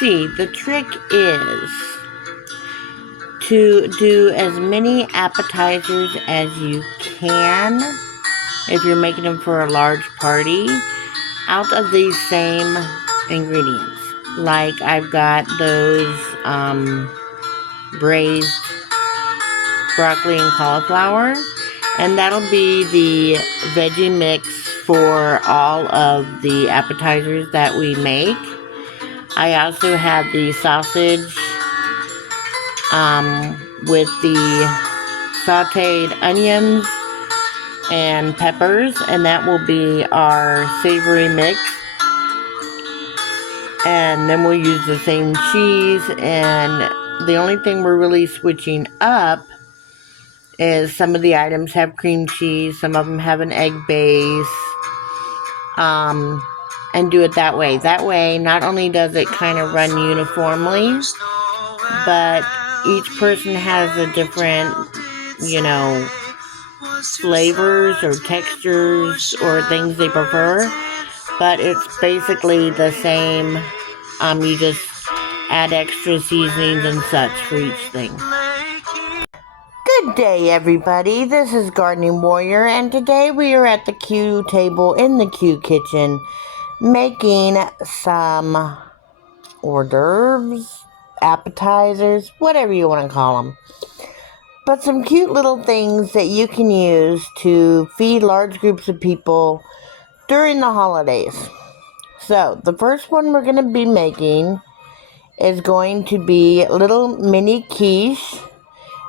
see, the trick is to do as many appetizers as you can if you're making them for a large party out of these same ingredients. Like I've got those braised broccoli and cauliflower, and that'll be the veggie mix for all of the appetizers that we make. I also have the sausage with the sauteed onions and peppers, and that will be our savory mix. And then we'll use the same cheese, and the only thing we're really switching up is some of the items have cream cheese, some of them have an egg base, and do it that way. That way, not only does it kind of run uniformly, but each person has a different, flavors or textures or things they prefer, but it's basically the same. You just add extra seasonings and such for each thing. Good day, everybody. This is Gardening Warrior, and today we are at the Q table in the Q kitchen making some hors d'oeuvres, appetizers, whatever you want to call them. But some cute little things that you can use to feed large groups of people during the holidays. So, the first one we're going to be making is going to be little mini quiche,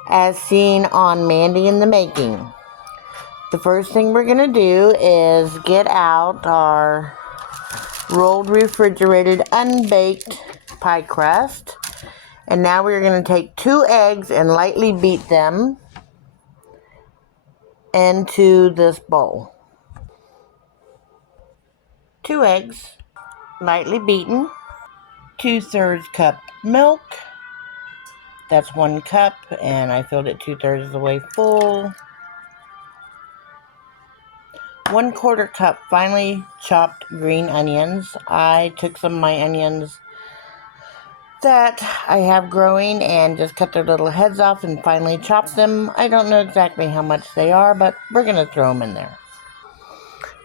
as seen on Mandy in the Making. The first thing we're going to do is get out our rolled refrigerated unbaked pie crust. And now we're going to take 2 eggs and lightly beat them into this bowl. 2 eggs, lightly beaten. 2/3 cup milk. That's 1 cup, and I filled it 2/3 of the way full. 1/4 cup finely chopped green onions. I took some of my onions that I have growing and just cut their little heads off and finely chopped them. I don't know exactly how much they are, but we're going to throw them in there.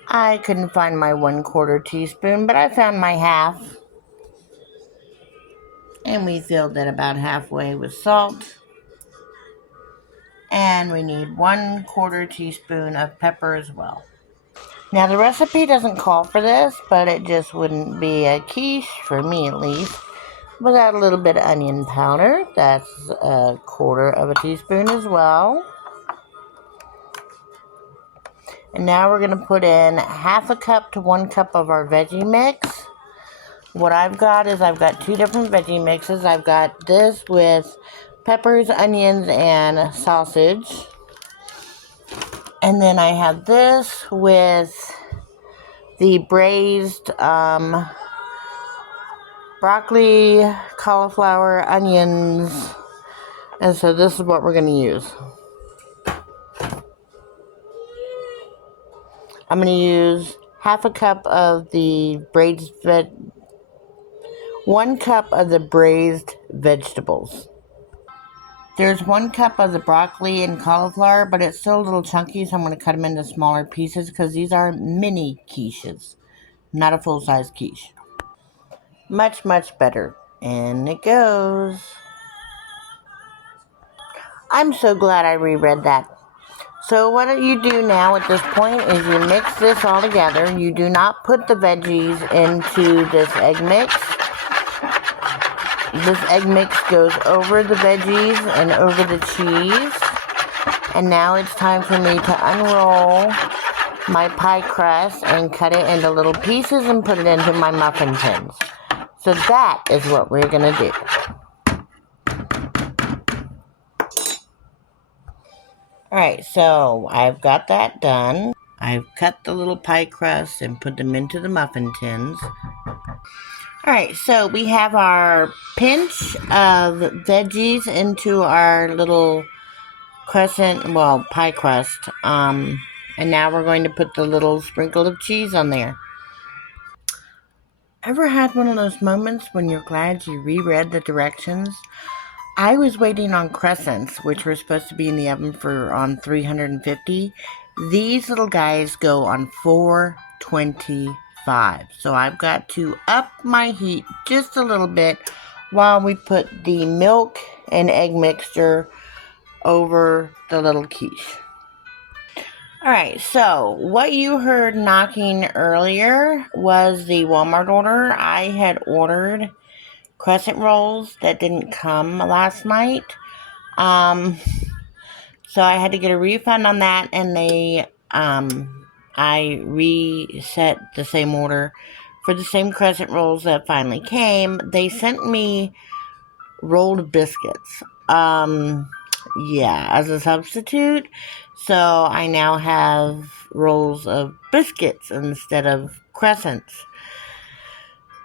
I couldn't find my 1/4 teaspoon, but I found my half. And we filled it about halfway with salt. And we need 1/4 teaspoon of pepper as well. Now the recipe doesn't call for this, but it just wouldn't be a quiche, for me at least, without a little bit of onion powder. That's 1/4 teaspoon as well. And now we're going to put in 1/2 cup to 1 cup of our veggie mix. What I've got is I've got 2 different veggie mixes. I've got this with peppers, onions, and sausage. And then I have this with the braised broccoli, cauliflower, onions. And so this is what we're going to use. I'm going to use 1/2 cup of the braised 1 cup of the braised vegetables. There's 1 cup of the broccoli and cauliflower, but it's still a little chunky, so I'm going to cut them into smaller pieces because these are mini quiches, not a full-size quiche. Much, much better. And it goes. I'm so glad I reread that. So what you do now at this point is you mix this all together. You do not put the veggies into this egg mix. This egg mix goes over the veggies and over the cheese. And now it's time for me to unroll my pie crust and cut it into little pieces and put it into my muffin tins. So that is what we're going to do. Alright, so I've got that done. I've cut the little pie crust and put them into the muffin tins. Alright, so we have our pinch of veggies into our little pie crust. And now we're going to put the little sprinkle of cheese on there. Ever had one of those moments when you're glad you reread the directions? I was waiting on crescents, which were supposed to be in the oven for on 350. These little guys go on 425. So I've got to up my heat just a little bit while we put the milk and egg mixture over the little quiche. Alright, so what you heard knocking earlier was the Walmart order. I had ordered crescent rolls that didn't come last night. So I had to get a refund on that, and I reset the same order for the same crescent rolls that finally came. They sent me rolled biscuits. Yeah, as a substitute. So I now have rolls of biscuits instead of crescents.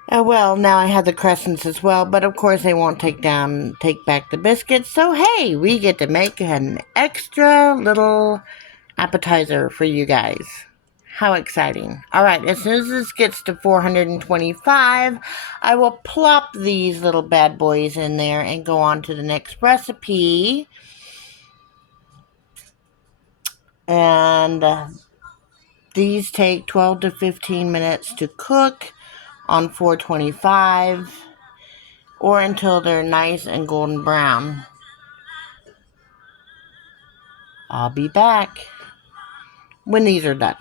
Well, now I have the crescents as well, but of course they won't take back the biscuits. So hey, we get to make an extra little appetizer for you guys. How exciting. Alright, as soon as this gets to 425, I will plop these little bad boys in there and go on to the next recipe. And these take 12 to 15 minutes to cook on 425 or until they're nice and golden brown. I'll be back when these are done.